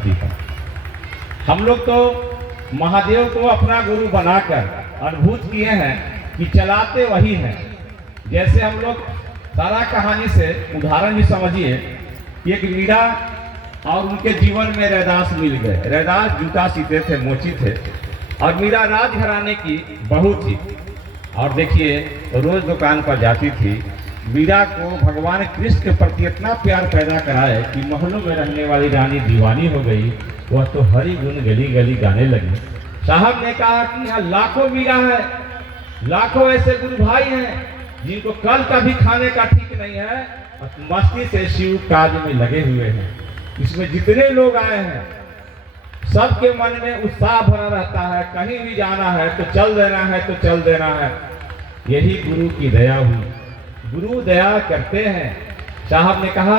भक्ति का। हम लोग तो महादेव को अपना गुरु बनाकर अनुभूत किए हैं कि चलाते वही हैं। जैसे हम लोग सारा कहानी से उदाहरण भी समझिए कि एक मीरा और उनके जीवन में रैदास मिल गए। रैदास जूता सीते थे, मोची थे, और मीरा राजघराने की बहू थी। और देखिए रोज दुकान पर जाती थी। मीरा को भगवान कृष्ण के प्रति इतना प्यार पैदा कराए कि महलों में रहने वाली रानी दीवानी हो गई। वह तो हरि गुण गली गली गाने लगी। साहब ने कहा कि यहाँ लाखों मीरा है, लाखों ऐसे गुरु भाई हैं जिनको कल का भी खाने का ठीक नहीं है और मस्ती से शिव काज में लगे हुए हैं। इसमें जितने लोग आए हैं सबके मन में उत्साह भरा रहता है। कहीं भी जाना है तो चल देना है, तो चल देना है। यही गुरु की दया हुई। गुरु दया करते हैं। साहब ने कहा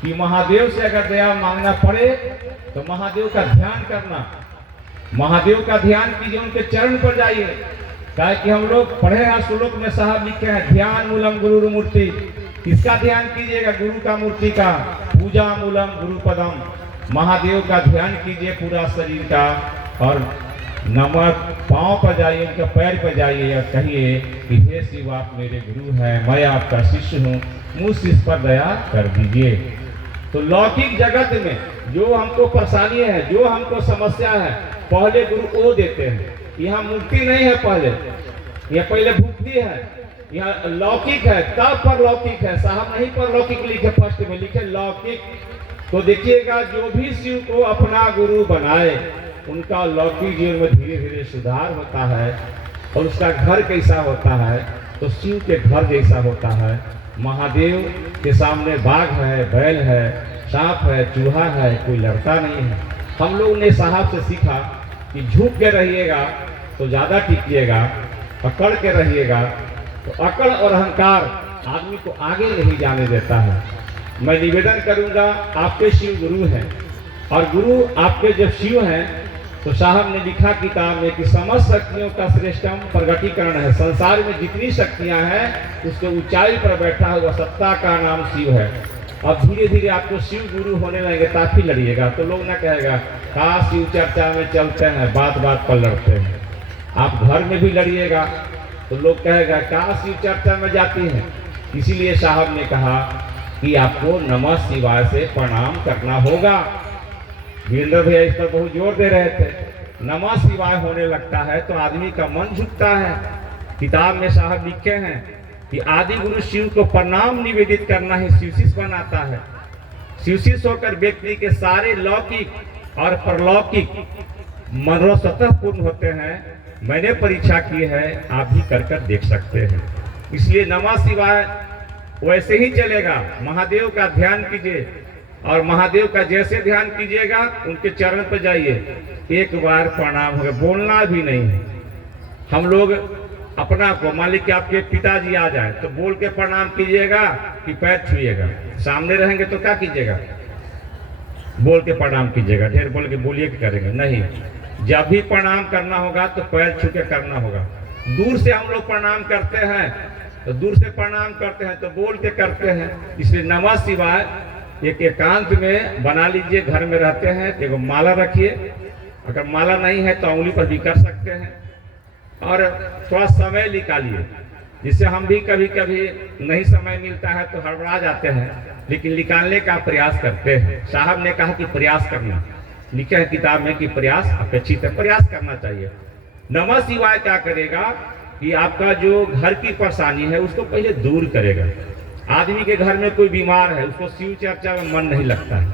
कि महादेव से अगर दया मांगना पड़े तो महादेव का ध्यान करना, महादेव का ध्यान कीजिए, उनके चरण पर जाइए। क्या कि हम लोग पढ़े हैं श्लोक में, साहब लिखे हैं ध्यान मूलम गुरु मूर्ति। किसका ध्यान कीजिएगा? गुरु का मूर्ति का। पूजा मूलम गुरु पदम, महादेव का ध्यान कीजिए पूरा शरीर का। और नमक पांव पर जाइए, उनके पैर पर जाइए और कहिए कि हे शिव आप मेरे गुरु हैं, मैं आपका शिष्य हूँ, मुझ इस पर दया कर दीजिए। तो लौकिक जगत में जो हमको परेशानी है, जो हमको समस्या है, पहले गुरु वो देते हैं। यहाँ मुक्ति नहीं है, यहाँ पहले भुक्ति है। यहाँ लौकिक है तब परलौकिक है। साहब नहीं परलौकिक लिखे, फर्स्ट में लिखे लौकिक। तो देखिएगा जो भी शिव को अपना गुरु बनाए उनका लौकिक जीवन में धीरे धीरे सुधार होता है। और उसका घर कैसा होता है? तो शिव के घर जैसा होता है। महादेव के सामने बाघ है, बैल है, सांप है, चूहा है, कोई लड़ता नहीं है। हम लोग ने साहब से सीखा कि झुक के रहिएगा तो ज़्यादा टिकिएगा, पकड़ के रहिएगा तो अकड़ और अहंकार आदमी को आगे नहीं जाने देता है। मैं निवेदन करूंगा, आपके शिव गुरु हैं और गुरु आपके जब शिव हैं तो साहब ने लिखा किताब में कि समस्त शक्तियों का श्रेष्ठतम प्रगटीकरण है। संसार में जितनी शक्तियां हैं उसके ऊंचाई पर बैठा हुआ सत्ता का नाम शिव है। अब धीरे धीरे आपको शिव गुरु होने लगेंगे, काफी लड़िएगा तो लोग ना कहेगा कहा शिव चर्चा में चलते हैं, बात बात पर लड़ते हैं। आप घर में भी लड़िएगा तो लोग कहेगा कहा शिव चर्चा में जाती हैं। इसीलिए साहब ने कहा कि आपको नमः शिवाय से प्रणाम करना होगा। वीरेंद्र भैया इस पर बहुत जोर दे रहे थे। नमः शिवाय होने लगता है तो आदमी का मन झुकता है। किताब में साहब लिखे हैं कि आदि गुरु शिव को प्रणाम निवेदित करना ही शिवशिष्य बनाता है। शिवशिष्य होकर व्यक्ति के सारे लौकिक और परलौकिक मनोरथ स्वतः पूर्ण होते हैं। मैंने परीक्षा की है, आप भी कर देख सकते हैं। इसलिए नमः शिवाय वैसे ही चलेगा। महादेव का ध्यान कीजिए और महादेव का जैसे ध्यान कीजिएगा उनके चरण पर जाइए, एक बार प्रणाम होगा, बोलना भी नहीं है। हम लोग अपना को मान लीजिए कि आपके पिताजी आ जाए तो बोल के प्रणाम कीजिएगा कि पैर छुइएगा? सामने रहेंगे तो क्या कीजिएगा? बोल के प्रणाम कीजिएगा। ढेर बोल के बोलिए कि करेंगे नहीं। जब भी प्रणाम करना होगा तो पैर छू के करना होगा। दूर से हम लोग प्रणाम करते हैं तो दूर से प्रणाम करते हैं तो बोल के करते हैं। इसलिए नमः शिवाय एक एकांत में बना लीजिए। घर में रहते हैं तो एगो माला रखिए, अगर माला नहीं है तो उंगली पर भी कर सकते हैं। और थोड़ा समय निकालिए, जिससे हम भी कभी कभी नहीं समय मिलता है तो हड़बड़ा जाते हैं, लेकिन निकालने का प्रयास करते हैं। साहब ने कहा कि प्रयास करना, लिखा है किताब में कि प्रयास अपेक्षित है, प्रयास करना चाहिए। नमः शिवाय क्या करेगा कि आपका जो घर की परेशानी है उसको पहले दूर करेगा। आदमी के घर में कोई बीमार है, उसको शिव चर्चा में मन नहीं लगता है।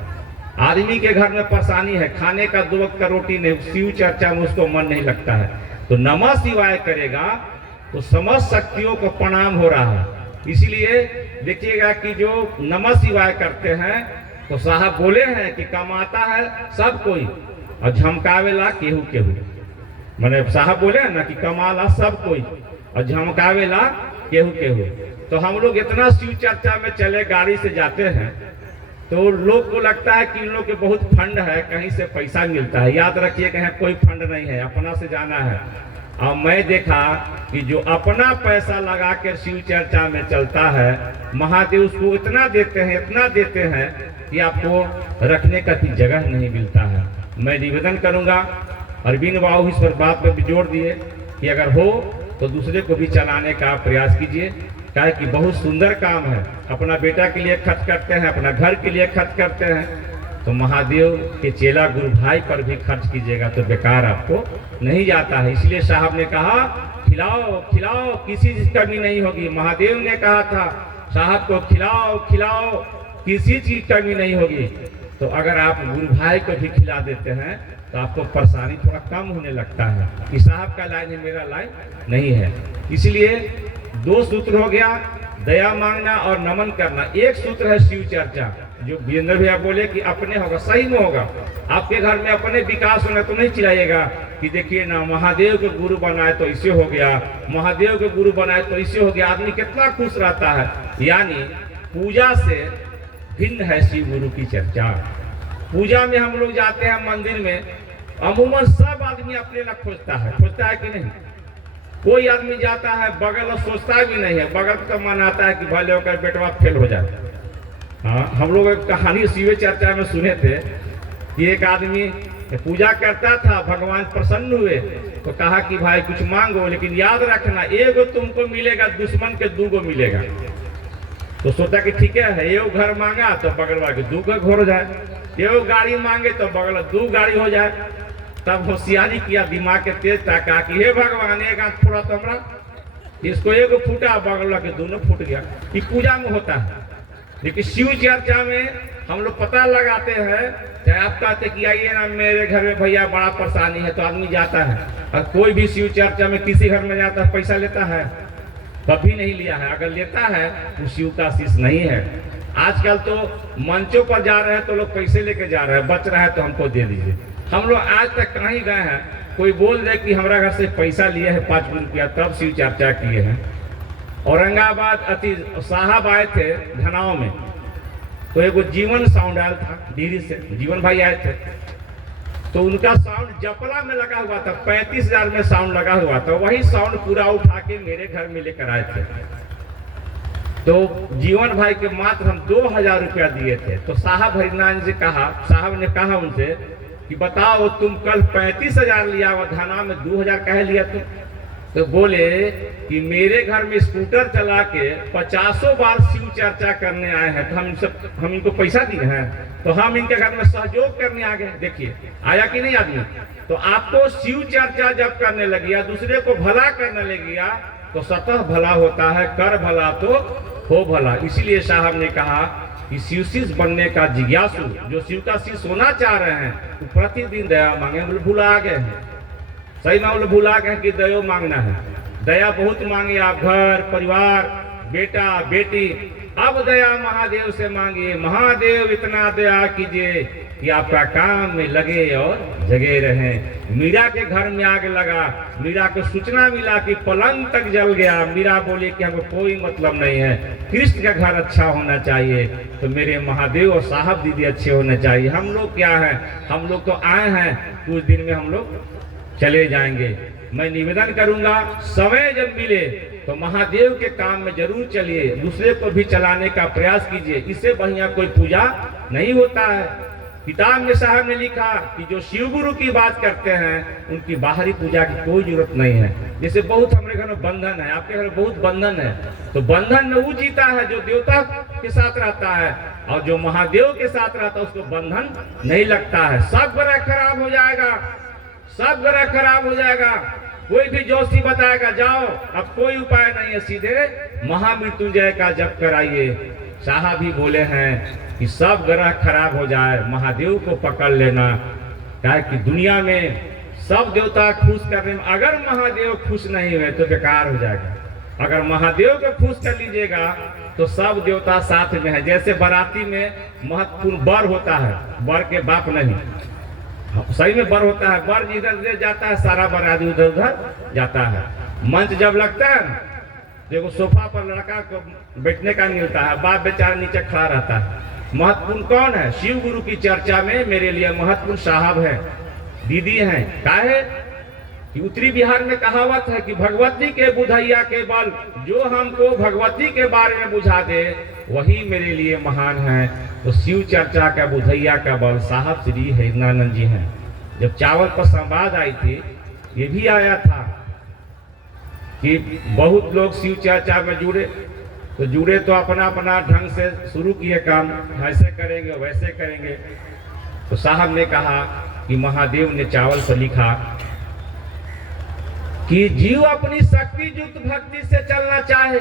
आदमी के घर में परेशानी है, खाने का 2 वक्त का रोटी नहीं, शिव चर्चा में उसको मन नहीं लगता है। तो नमः शिवाय करेगा तो समस्त शक्तियों को प्रणाम हो रहा है। इसीलिए देखिएगा कि जो नमः शिवाय करते हैं तो साहब बोले हैं कि कमाता है सब कोई और झमकावेला केहू केहू। मैंने साहब बोले हैं ना कि कमाला सब कोई और झमकावेला केहू केहू। तो हम लोग इतना शिव चर्चा में चले, गाड़ी से जाते हैं तो लोग को लगता है कि इन लोग के बहुत फंड है, कहीं से पैसा मिलता है। याद रखिए कहीं कोई फंड नहीं है, अपना से जाना है। और मैं देखा कि जो अपना पैसा लगा कर शिव चर्चा में चलता है, महादेव उसको इतना देते हैं, इतना देते हैं कि आपको रखने का भी जगह नहीं मिलता है। मैं निवेदन करूंगा, अरविंद बाबू इस पर बात पर भी जोर दिए कि अगर हो तो दूसरे को भी चलाने का प्रयास कीजिए, क्या कि बहुत सुंदर काम है। अपना बेटा के लिए खर्च करते हैं, अपना घर के लिए खर्च करते हैं, तो महादेव के चेला गुरु भाई पर भी खर्च कीजिएगा तो बेकार आपको नहीं जाता है। इसलिए साहब ने कहा खिलाओ खिलाओ, किसी चीज कमी नहीं होगी। महादेव ने कहा था साहब को खिलाओ खिलाओ, किसी चीज कमी नहीं होगी। तो अगर आप गुरु भाई को भी खिला देते हैं तो आपको परेशानी थोड़ा कम होने लगता है कि साहब का लाइन है, मेरा लाइन नहीं है। इसलिए 2 सूत्र हो गया, दया मांगना और नमन करना। एक सूत्र है शिव चर्चा, जो वीरेंद्र भैया बोले कि अपने होगा, सही में होगा। आपके घर में अपने विकास होना तो नहीं चिल्लाइएगा कि देखिए ना महादेव के गुरु बनाए तो इससे हो गया, महादेव के गुरु बनाए तो इससे हो गया। आदमी कितना खुश रहता है। यानी पूजा से भिन्न है शिव गुरु की चर्चा। पूजा में हम लोग जाते हैं मंदिर में, अमूमन सब आदमी अपने लिए खोजता है कि नहीं? कोई आदमी जाता है बगल और सोचता भी नहीं है, बगल तो मनाता है कि भले होकर बेटवा फेल हो जाए। हाँ, हम लोग एक कहानी शिव चर्चा में सुने थे कि एक आदमी पूजा करता था, भगवान प्रसन्न हुए तो कहा कि भाई कुछ मांगो, लेकिन याद रखना एगो तुमको मिलेगा, दुश्मन के 2 मिलेगा। तो सोचा कि ठीक है, एगो घर मांगा तो बगल वाले 2 घर हो जाए, एगो गाड़ी मांगे तो बगल 2 गाड़ी हो जाए। तब होशियारी किया, दिमाग के तेज था, कहा कि हे भगवान एक आंख फोड़ा तो हमरा, इसको एगो फूटा, बगल के दोनों फूट गया। ये पूजा में होता है। लेकिन शिव चर्चा में हम लोग पता लगाते हैं, चाहे आप कहते कि आइए ना मेरे घर में भैया बड़ा परेशानी है, तो आदमी जाता है। और कोई भी शिव चर्चा में किसी घर में जाता है, पैसा लेता है? कभी नहीं लिया है। अगर लेता है तो शिव का आशीष नहीं है। आजकल तो मंचों पर जा रहे हैं तो लोग पैसे लेके जा रहे हैं, बच रहा है तो हमको दे दीजिए। हम लोग आज तक कहीं गए हैं, कोई बोल दे कि हमारा घर से पैसा लिए है 5 रुपया, तब शिव चर्चा किए हैं। औरंगाबाद अति साहब आए थे धनाव में, तो एगो जीवन साउंड आया था दिल्ली से, जीवन भाई आए थे, तो उनका साउंड जपला में लगा हुआ था, 35,000 में साउंड लगा हुआ था। वही साउंड पूरा उठा के मेरे घर में लेकर आए थे। तो जीवन भाई के मात्र हम 2,000 रुपया दिए थे। तो साहब हरिनारायण जी कहा, साहब ने कहा उनसे कि बताओ तुम कल 35,000 लिया हुआ, थाना में 2,000 कह लिया तुम? तो बोले कि मेरे घर में स्कूटर चला के 50 बार शिव चर्चा करने आए हैं, तो हम इनको पैसा दिए हैं, तो हम इनके घर में सहयोग करने आ गए। देखिए आया कि नहीं आदमी? तो आपको शिव चर्चा जब करने लगिया, दूसरे को भला करने लगिया, तो सतह भला होता है, कर भला तो हो भला। इसीलिए साहब ने कहा कि शिव शिष्य बनने का जिज्ञासु, जो शिव का शिष्य होना चाह रहे हैं, तो प्रतिदिन दया मांगे। भूला गए हैं, सही मामले भूला गए कि दया मांगना है। दया बहुत मांगे आप, घर परिवार बेटा बेटी, अब दया महादेव से मांगिए। महादेव इतना दया कीजिए कि आपका काम में लगे और जगे रहे। मीरा के घर में आग लगा, मीरा को सूचना मिला कि पलंग तक जल गया। मीरा बोली कि हमको कोई मतलब नहीं है, कृष्ण का घर अच्छा होना चाहिए, तो मेरे महादेव और साहब दीदी अच्छे होने चाहिए। हम लोग क्या है, हम लोग तो आए हैं, कुछ दिन में हम लोग चले जाएंगे। मैं निवेदन करूंगा, समय जब मिले तो महादेव के काम में जरूर चलिए, दूसरे को भी चलाने का प्रयास कीजिए। इससे बढ़िया कोई पूजा नहीं होता है। किताब में साहब ने लिखा कि जो शिव गुरु की बात करते हैं, उनकी बाहरी पूजा की कोई जरूरत नहीं है। जैसे बहुत हमारे घर में बंधन है, आपके घर में बहुत बंधन है, तो बंधन में वो जीता है जो देवता के साथ रहता है, और जो महादेव के साथ रहता है उसको बंधन नहीं लगता है। सब ग्रह खराब हो जाएगा, सब ग्रह खराब हो जाएगा। कोई भी जोशी बताएगा जाओ, अब कोई उपाय नहीं है, सीधे महामृत्युंजय का जप कराइए। साहब ही बोले हैं कि सब ग्रह खराब हो जाए, महादेव को पकड़ लेना। क्या कि दुनिया में सब देवता खुश करने में अगर महादेव खुश नहीं हुए तो बेकार हो जाएगा। अगर महादेव को खुश कर लीजिएगा तो सब देवता साथ में है। जैसे बाराती में महत्वपूर्ण वर होता है, वर के बाप नहीं, सही में वर होता है, वर जिधर जाता है सारा बराती उधर उधर जाता है। मंच जब लगता है देखो, सोफा पर लड़का को बैठने का मिलता है, बाप बेचारा नीचे खड़ा रहता है। महत्वपूर्ण कौन है? शिव गुरु की चर्चा में मेरे लिए महत्वपूर्ण साहब है, दीदी हैं। काहे कि उत्तरी बिहार में कहावत है कि भगवती के बुधैया के बल, जो हमको भगवती के बारे में बुझा दे वही मेरे लिए महान है। तो शिव चर्चा का बुधैया का बल साहब श्री हरिनानंद जी हैं। जब चावल पर संवाद आई थी, ये भी आया था कि बहुत लोग शिव चर्चा में जुड़े तो अपना अपना ढंग से शुरू किए काम, ऐसे करेंगे वैसे करेंगे। तो साहब ने कहा कि महादेव ने चावल पर लिखा कि जीव अपनी शक्ति युक्त भक्ति से चलना चाहे,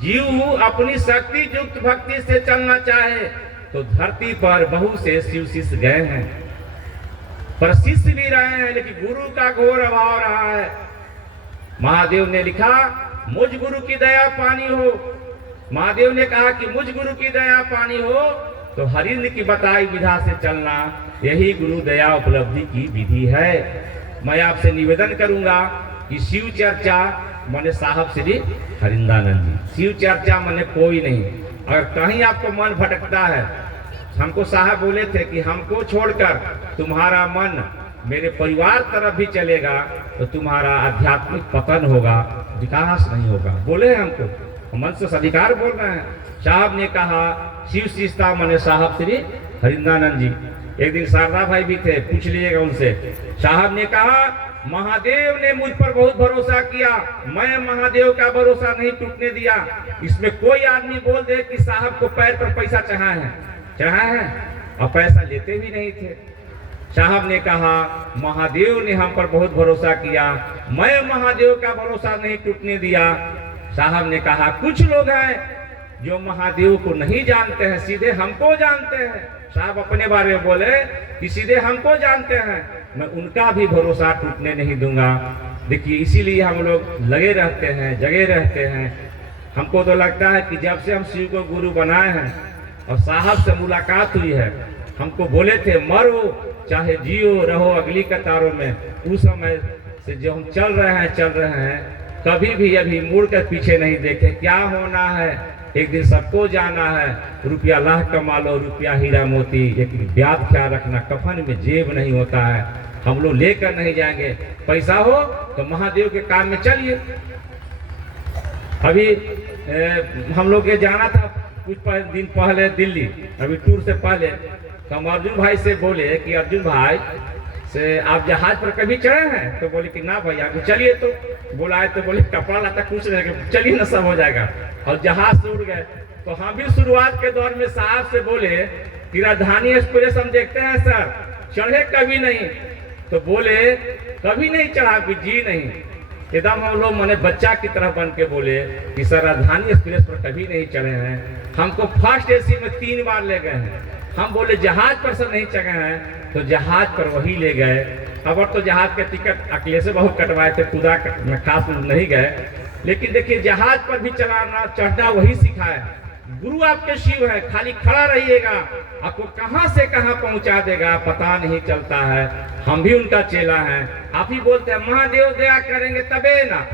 जीव अपनी शक्ति युक्त भक्ति से चलना चाहे तो धरती पर बहुत से शिव शिष्य गए हैं, पर शिष्य भी रहे हैं, लेकिन गुरु का घोर अभाव रहा है। महादेव ने लिखा मुझ गुरु की दया पानी हो। महादेव ने कहा कि मुझ गुरु की दया पानी हो तो हरिंद्र की बताई विधा से चलना, यही गुरु दया उपलब्धि की विधि है। मैं आपसे निवेदन करूंगा कि शिव चर्चा माने साहब श्री हरिंदानंद जी, शिव चर्चा माने कोई नहीं। अगर कहीं आपको मन भटकता है, हमको साहब बोले थे कि हमको छोड़कर तुम्हारा मन मेरे परिवार तरफ भी चलेगा तो तुम्हारा आध्यात्मिक पतन होगा, विकास नहीं होगा, बोले हमको, मन से अधिकार बोल रहे हैं। साहब ने कहा शिव शिष्टा माने साहब श्री हरिंदानंद जी। एक दिन शारदा भाई भी थे, पूछ लीजिएगा उनसे। साहब ने कहा महादेव ने मुझ पर बहुत भरोसा किया, मैं महादेव का भरोसा नहीं टूटने दिया। इसमें कोई आदमी बोल दे कि साहब को पैर पर पैसा चढ़ाए हैं और पैसा लेते भी नहीं थे। साहब ने कहा महादेव ने हम पर बहुत भरोसा किया, मैं महादेव का भरोसा नहीं टूटने दिया। साहब ने कहा कुछ लोग हैं जो महादेव को नहीं जानते हैं, सीधे हमको जानते हैं। साहब अपने बारे में बोले कि सीधे हमको जानते हैं, मैं उनका भी भरोसा टूटने नहीं दूंगा। देखिए इसीलिए हम लोग लगे रहते हैं, जगे रहते हैं। हमको तो लगता है कि जब से हम शिव को गुरु बनाए हैं और साहब से मुलाकात हुई है, हमको बोले थे मरो चाहे जियो रहो अगली कतारों में। उस समय से जो हम चल रहे हैं, कभी भी अभी मुड़ कर पीछे नहीं देखे। क्या होना है, एक दिन सबको जाना है। रुपया लाख कमा लो, रुपया हीरा मोती, एक ब्याज ख्याल रखना, कफन में जेब नहीं होता है, हम लोग लेकर नहीं जाएंगे। पैसा हो तो महादेव के काम में चलिए। अभी हम लोग ये जाना था कुछ दिन पहले दिल्ली, अभी टूर से पहले, तो हम अर्जुन भाई से बोले कि अर्जुन भाई से आप जहाज पर कभी चढ़े हैं? तो बोले कि ना भैया। चलिए तो बुलाए तो बोले कपड़ा लाता कुछ नहीं, चलिए ना सब हो जाएगा। और जहाज से उड़ गए। तो हम भी शुरुआत के दौर में साहब से बोले कि राजधानी एक्सप्रेस हम देखते हैं सर, चढ़े कभी नहीं। तो बोले कभी नहीं चढ़ा कि जी नहीं। एकदम हम लोग मैंने बच्चा की तरह बन के बोले कि सर राजधानी एक्सप्रेस पर कभी नहीं चढ़े हैं, हमको फर्स्ट एसी में 3 बार ले गए हैं। हम बोले जहाज पर से नहीं चढ़े हैं, तो जहाज पर वही ले गए। अब तो जहाज के टिकट अकेले से बहुत कटवाए थे, खुदा में खास नहीं गए। लेकिन देखिए जहाज पर भी चलाना चढ़ना वही सिखाए। गुरु आपके शिव है, खाली खड़ा रहिएगा, आपको कहां से कहां पहुंचा देगा पता नहीं चलता है। हम भी उनका चेला हैं। आप ही बोलते हैं महादेव दया करेंगे तबे ना,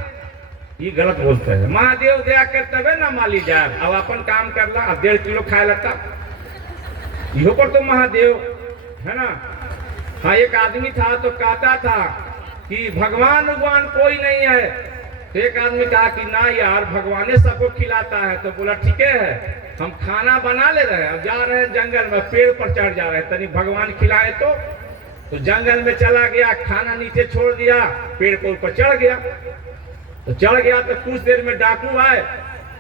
ये गलत बोलते हैं। महादेव दया कर तबे ना माली जाए। अब अपन काम करला, अब 1.5 किलो खाए लगता, इहो पर तो महादेव है ना। हाँ एक आदमी था तो कहता था कि भगवान कोई नहीं है। तो एक आदमी कहा कि ना यार भगवान सबको खिलाता है। तो बोला ठीक है, हम खाना बना ले रहे हैं, अब जा रहे हैं जंगल में, पेड़ पर चढ़ जा रहे हैं, तनी भगवान खिलाए तो जंगल में चला गया, खाना नीचे छोड़ दिया, पेड़ के ऊपर चढ़ गया। तो चढ़ गया तो कुछ देर में डाकू आए,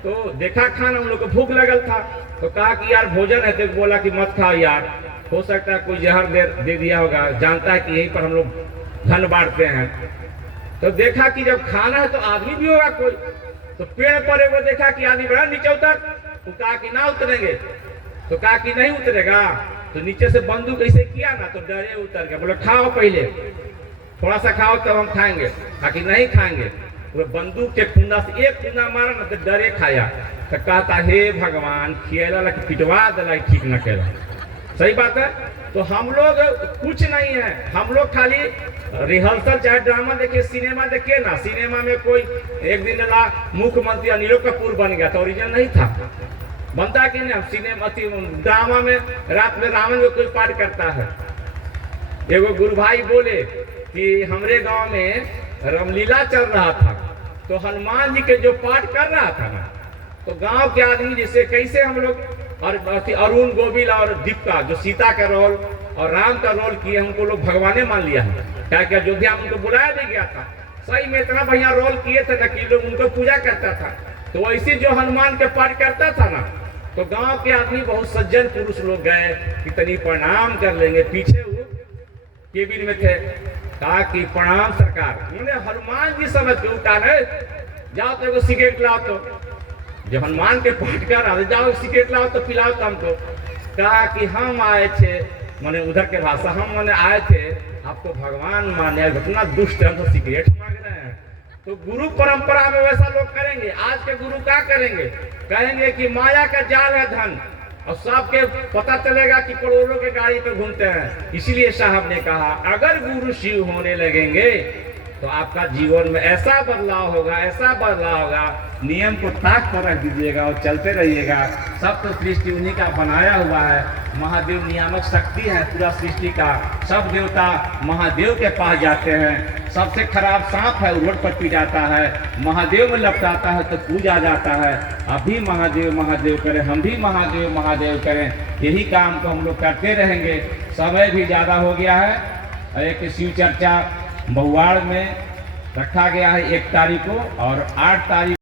तो देखा खाना, उन लोग को भूख लगल था। तो कहा कि यार भोजन है। तो बोला कि मत खाओ यार, हो सकता है कोई जहर दे दिया होगा, जानता है कि यहीं पर हम लोग धन बांटते हैं। तो देखा कि जब खाना है तो आदमी भी होगा कोई। तो पेड़ पर वो देखा कि आदमी बड़ा नीचे उतर, तो कहा कि ना उतरेंगे। तो कहा कि नहीं उतरेगा। तो नीचे से बंदूक ऐसे किया ना, तो डरे उतर गया। बोले खाओ पहले, थोड़ा सा खाओ तब हम खाएंगे। कहा कि नहीं खाएंगे। वो बंदूक के खुंदा से एक खुंदा मारा ना, तो डरे खाया। तो कहता हे भगवान खियाला ला पिटवा दिला, ठीक न केला। सही बात है। तो हम लोग कुछ नहीं है, हम लोग खाली रिहर्सल चाहे ड्रामा देखिए, सिनेमा देखिए ना, सिनेमा में कोई एक दिन मुख्यमंत्री अनिल कपूर बन गया था, ओरिजिनल नहीं था, बनता कि नहीं। सिनेमा ड्रामा में रात में रावण को कोई पाठ करता है। एगो गुरु भाई बोले कि हमरे गांव में रामलीला चल रहा था, तो हनुमान जी के जो पाठ कर रहा था ना, तो गांव के आदमी जैसे कैसे हम लोग और अरुण गोविल और दीपिका जो सीता का रोल और राम का रोल किए, हमको लोग भगवाने मान लिया है। क्या क्या अयोध्या में उनको बुलाया भी गया था, सही में इतना बढ़िया रोल किए थे ना कि लोग उनको पूजा करता था। तो वैसे जो हनुमान के पाठ करता था ना, तो गांव के आदमी बहुत सज्जन पुरुष लोग गए, कितनी प्रणाम कर लेंगे। पीछे वो केबिन में थे, कहा कि प्रणाम सरकार। उन्होंने हनुमान जी समझ के उठाने, जाओ तो एगो सिगरेट लाओ, तो जब हनुमान के पाठ कर रहा, जाओ सिगरेट लाओ तो पिलाओ तो हमको। कहा कि हम आए थे, मैंने उधर के भाषा, हम मैंने आए थे आपको भगवान माने, इतना दुष्ट है तो सिगरेट मांग रहे हैं। तो गुरु परंपरा में वैसा लोग करेंगे। आज के गुरु क्या करेंगे, कहेंगे कि माया का जाल है धन, और सबके पता चलेगा कि करोड़ों के गाड़ी पे घूमते हैं। इसीलिए साहब ने कहा अगर गुरु शिव होने लगेंगे तो आपका जीवन में ऐसा बदलाव होगा, ऐसा बदलाव होगा, नियम को ताक पर रख दीजिएगा और चलते रहिएगा। सब तो सृष्टि उन्हीं का बनाया हुआ है। महादेव नियामक शक्ति है पूरा सृष्टि का। सब देवता महादेव के पास जाते हैं। सबसे खराब सांप है उड़द पर पी जाता है, महादेव में लपटाता है तो पूजा जाता है। अभी महादेव महादेव करें, हम भी महादेव महादेव करें, यही काम को हम लोग करते रहेंगे। समय भी ज़्यादा हो गया है। एक शिव चर्चा महुआड़ में रखा गया है 1 तारीख को और 8 तारीख